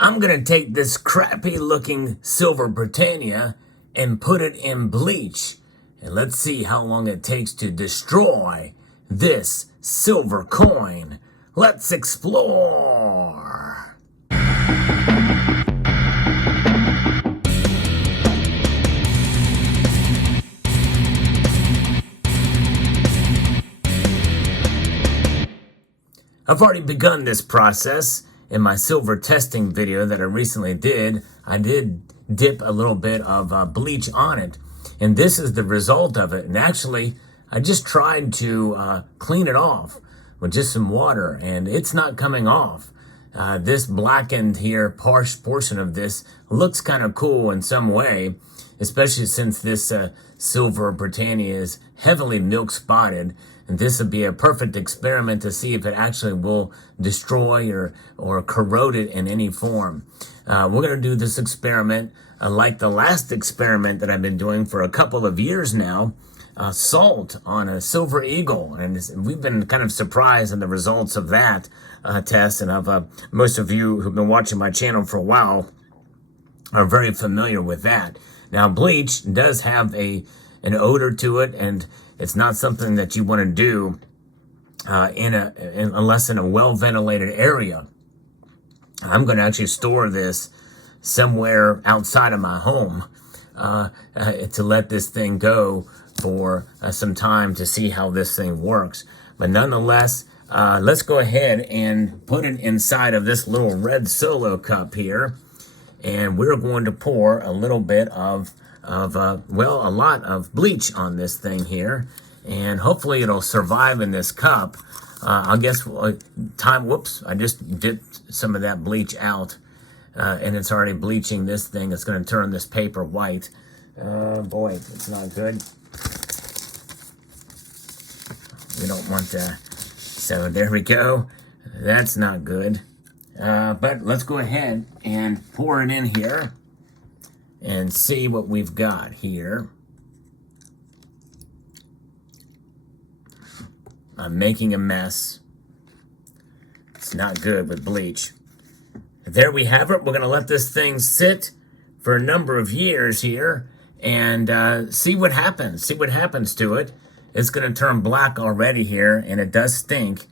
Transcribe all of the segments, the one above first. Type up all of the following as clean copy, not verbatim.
I'm going to take this crappy looking silver Britannia and put it in bleach. And let's see how long it takes to destroy this silver coin. Let's explore. I've already begun this process. In my silver testing video that I recently did, I did dip a little bit of bleach on it. And this is the result of it. And actually, I just tried to clean it off with just some water, and it's not coming off. This blackened here portion of this looks kind of cool in some way, especially since this silver Britannia is heavily milk spotted. And this would be a perfect experiment to see if it actually will destroy or corrode it in any form. We're going to do this experiment like the last experiment that I've been doing for a couple of years now, salt on a silver eagle. And we've been kind of surprised in the results of that test. And most of you who've been watching my channel for a while are very familiar with that. Now, bleach does have an odor to it, and it's not something that you want to do unless in a well-ventilated area. I'm going to actually store this somewhere outside of my home to let this thing go for some time to see how this thing works. But nonetheless, let's go ahead and put it inside of this little red solo cup here. And we're going to pour a little bit of a lot of bleach on this thing here, and hopefully it'll survive in this cup. I guess whoops, I just dipped some of that bleach out, and it's already bleaching this thing. It's going to turn this paper white. Boy, it's not good. We don't want that. So there we go. That's not good. But let's go ahead and pour it in here and see what we've got here. I'm making a mess. It's not good with bleach. There we have it. We're going to let this thing sit for a number of years here and see what happens. See what happens to it. It's going to turn black already here, and it does stink.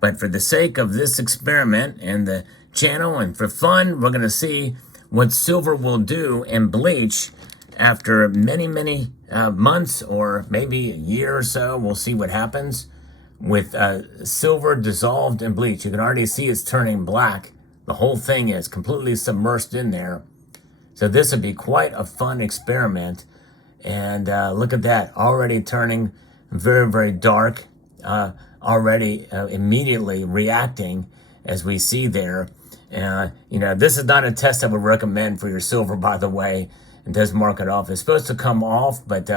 But for the sake of this experiment and the channel and for fun, we're going to see what silver will do in bleach after many, many months or maybe a year or so. We'll see what happens with silver dissolved in bleach. You can already see it's turning black. The whole thing is completely submerged in there. So this would be quite a fun experiment. And look at that, already turning very, very dark, already immediately reacting as we see there. This is not a test I would recommend for your silver, by the way. It does mark it off. It's supposed to come off, but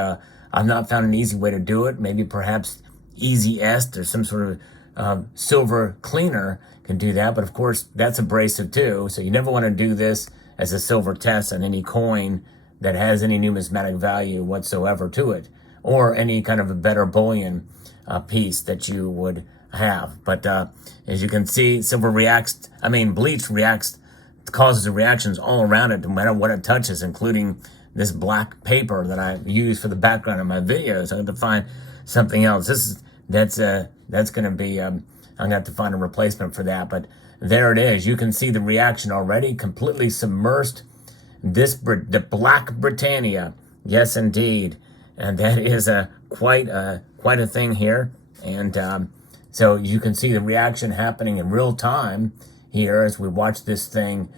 I've not found an easy way to do it. Maybe perhaps Easy Est or some sort of silver cleaner can do that. But of course, that's abrasive too. So you never want to do this as a silver test on any coin that has any numismatic value whatsoever to it, or any kind of a better bullion piece that you would have. But as you can see, bleach causes reactions all around it, no matter what it touches, including this black paper that I use for the background of my videos. I have to find something else. That's going to be, I'm going to have to find a replacement for that. But there it is. You can see the reaction already, completely submerged. The black Britannia. Yes, indeed. And that is quite a thing here. And so you can see the reaction happening in real time here as we watch this thing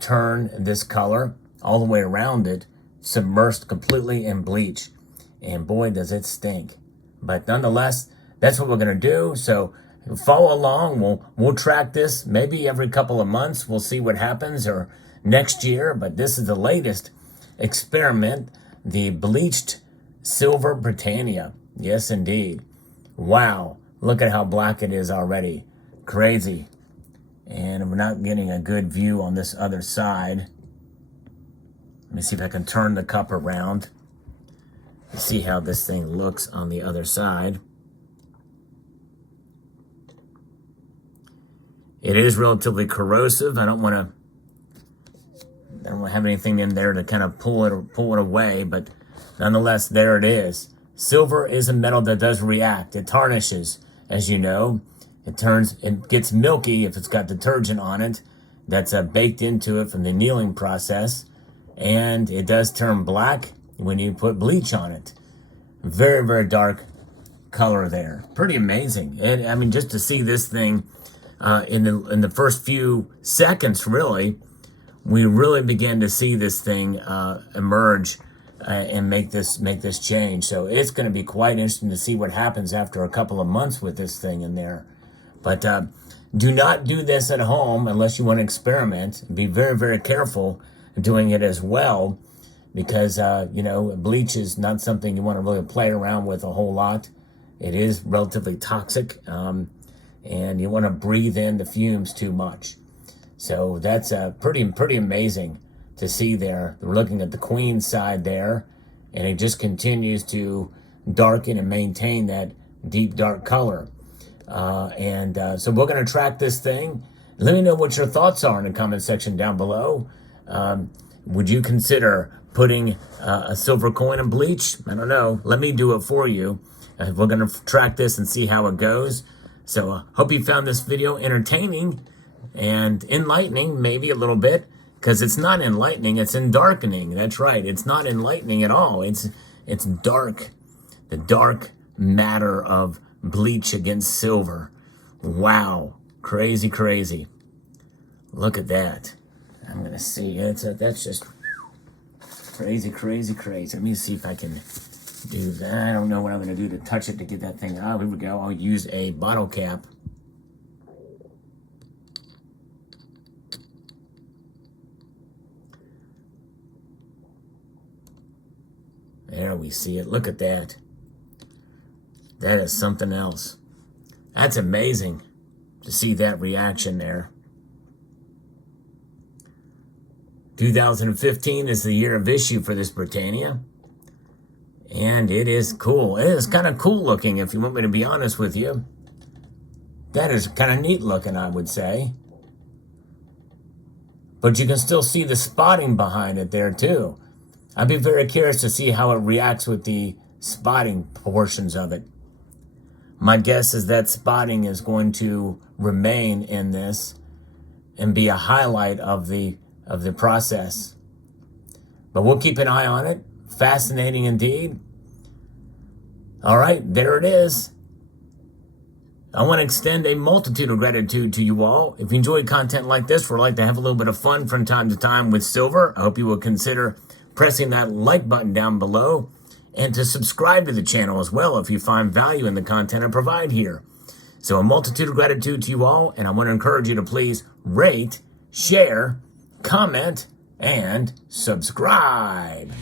turn this color all the way around it, submerged completely in bleach. And boy, does it stink. But nonetheless, that's what we're going to do. So follow along. We'll track this maybe every couple of months. We'll see what happens, or next year. But this is the latest experiment, the bleached silver Britannia. Yes, indeed. Wow. Look at how black it is already. Crazy. And we're not getting a good view on this other side. Let me see if I can turn the cup around. See how this thing looks on the other side. It is relatively corrosive. I don't want to I don't have anything in there to kind of pull it away, but nonetheless, there it is. Silver is a metal that does react. It tarnishes, as you know. It gets milky if it's got detergent on it that's baked into it from the annealing process. And it does turn black when you put bleach on it. Very, very dark color there. Pretty amazing. And I mean, just to see this thing in the first few seconds, really, we really began to see this thing emerge and make this change. So it's going to be quite interesting to see what happens after a couple of months with this thing in there. But do not do this at home unless you want to experiment. Be very, very careful doing it as well, because bleach is not something you want to really play around with a whole lot. It is relatively toxic, and you want to breathe in the fumes too much. So that's pretty amazing to see there. We're looking at the queen side there, and it just continues to darken and maintain that deep dark color. So we're going to track this thing. Let me know what your thoughts are in the comment section down below. Would you consider putting a silver coin in bleach? I don't know. Let me do it for you. We're going to track this and see how it goes. So hope you found this video entertaining and enlightening, maybe a little bit, because it's not enlightening, it's darkening. That's right. It's not enlightening at all. It's dark. The dark matter of bleach against silver. Wow. Crazy, crazy. Look at that. I'm going to see. That's just crazy, crazy, crazy. Let me see if I can do that. I don't know what I'm going to do to touch it to get that thing out. Here we go. I'll use a bottle cap. There we see it. Look at that. That is something else. That's amazing to see that reaction there. 2015 is the year of issue for this Britannia. And it is cool. It is kind of cool looking, if you want me to be honest with you. That is kind of neat looking, I would say. But you can still see the spotting behind it there, too. I'd be very curious to see how it reacts with the spotting portions of it. My guess is that spotting is going to remain in this and be a highlight of the process. But we'll keep an eye on it. Fascinating indeed. All right, there it is. I want to extend a multitude of gratitude to you all. If you enjoy content like this, or like to have a little bit of fun from time to time with silver, I hope you will consider pressing that like button down below and to subscribe to the channel as well if you find value in the content I provide here. So a multitude of gratitude to you all, and I want to encourage you to please rate, share, comment, and subscribe.